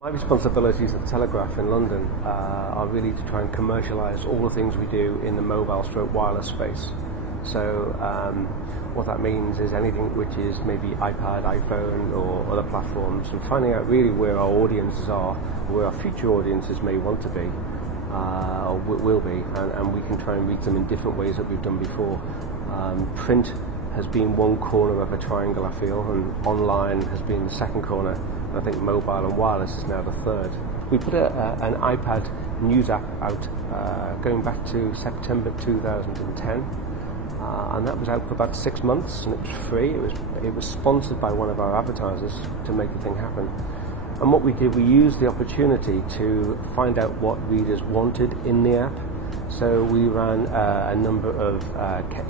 My responsibilities at the Telegraph in London are really to try and commercialise all the things we do in the mobile/wireless space. So what that means is anything which is maybe iPad, iPhone or other platforms, and finding out really where our audiences are, where our future audiences may want to be or will be, and we can try and reach them in different ways that we've done before. Print has been one corner of a triangle, I feel, and online has been the second corner. I think mobile and wireless is now the third. We put an iPad news app out going back to September 2010, and that was out for about 6 months, and it was free. It was sponsored by one of our advertisers to make the thing happen. And what we did, we used the opportunity to find out what readers wanted in the app. So we ran a number of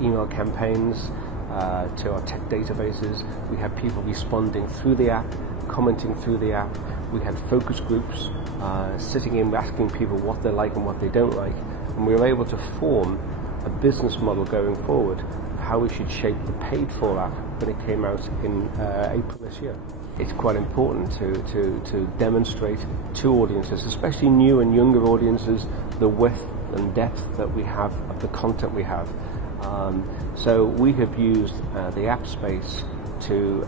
email campaigns to our tech databases. We had people responding through the app, commenting through the app. We had focus groups sitting in, asking people what they like and what they don't like, and we were able to form a business model going forward of how we should shape the paid-for app when it came out in April this year. It's quite important to demonstrate to audiences, especially new and younger audiences, the width and depth that we have of the content we have. So we have used the app space to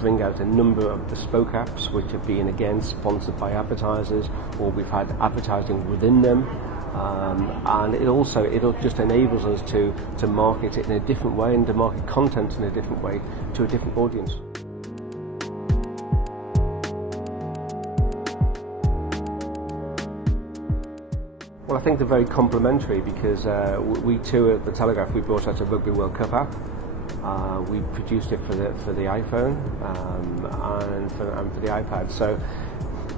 bring out a number of bespoke apps which have been again sponsored by advertisers, or we've had advertising within them, and it just enables us to market it in a different way and to market content in a different way to a different audience. Well, I think they're very complementary because we too at the Telegraph, we brought out a Rugby World Cup app. We produced it for the iPhone and for the iPad. So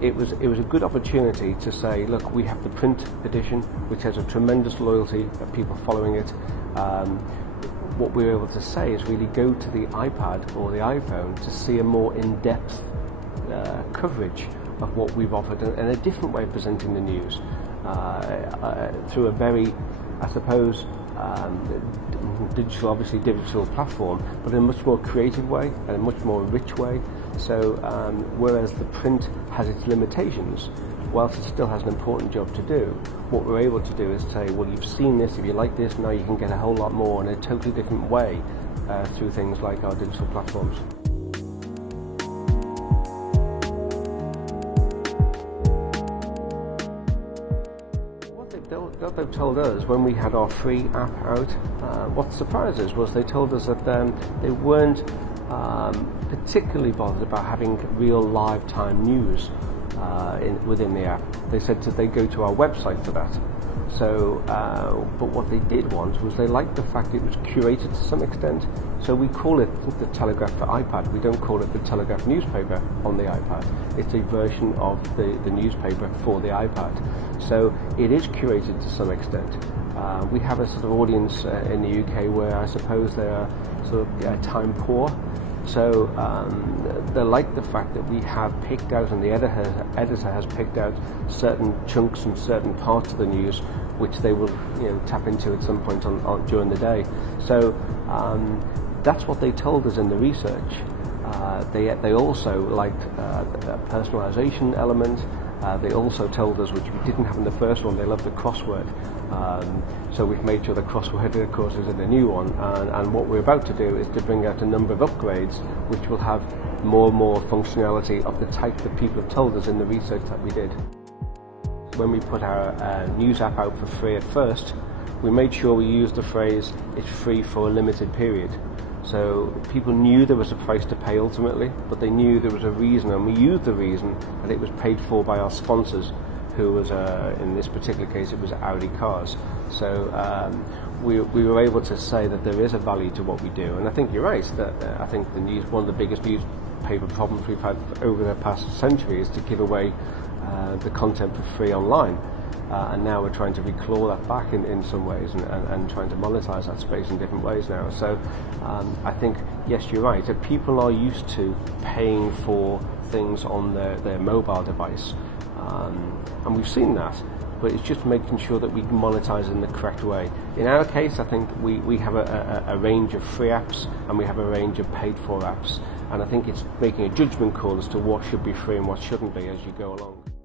it was a good opportunity to say, look, we have the print edition, which has a tremendous loyalty of people following it. What we were able to say is really go to the iPad or the iPhone to see a more in-depth coverage of what we've offered and a different way of presenting the news through a very, I suppose, digital platform, but in a much more creative way and a much more rich way. So whereas the print has its limitations, whilst it still has an important job to do, what we're able to do is say, well, you've seen this, if you like this, now you can get a whole lot more in a totally different way through things like our digital platforms. What they've told us when we had our free app out, what surprised us was they told us that they weren't particularly bothered about having real live time news within the app. They said that they go to our website for that. So, but what they did want was they liked the fact it was curated to some extent. So we call it the Telegraph for iPad. We don't call it the Telegraph newspaper on the iPad. It's a version of the newspaper for the iPad. So it is curated to some extent. We have a sort of audience in the UK where I suppose they are sort of time poor. So they like the fact that we have picked out, and the editor has picked out certain chunks and certain parts of the news which they will tap into at some point during the day. So that's what they told us in the research. They also liked the personalisation element. They also told us, which we didn't have in the first one, they loved the crossword. So we've made sure the crossword, of course, is in the new one. And what we're about to do is to bring out a number of upgrades which will have more and more functionality of the type that people have told us in the research that we did. When we put our news app out for free at first, we made sure we used the phrase, it's free for a limited period. So people knew there was a price to pay ultimately, but they knew there was a reason, and we used the reason that it was paid for by our sponsors, who was, in this particular case, it was Audi Cars. So we were able to say that there is a value to what we do. And I think you're right, that I think one of the biggest newspaper problems we've had over the past century is to give away the content for free online. And now we're trying to reclaw that back in some ways and trying to monetize that space in different ways now. So I think, yes, you're right, that people are used to paying for things on their mobile device. And we've seen that, but it's just making sure that we monetize in the correct way. In our case, I think we have a range of free apps and we have a range of paid for apps. and I think it's making a judgment call as to what should be free and what shouldn't be as you go along.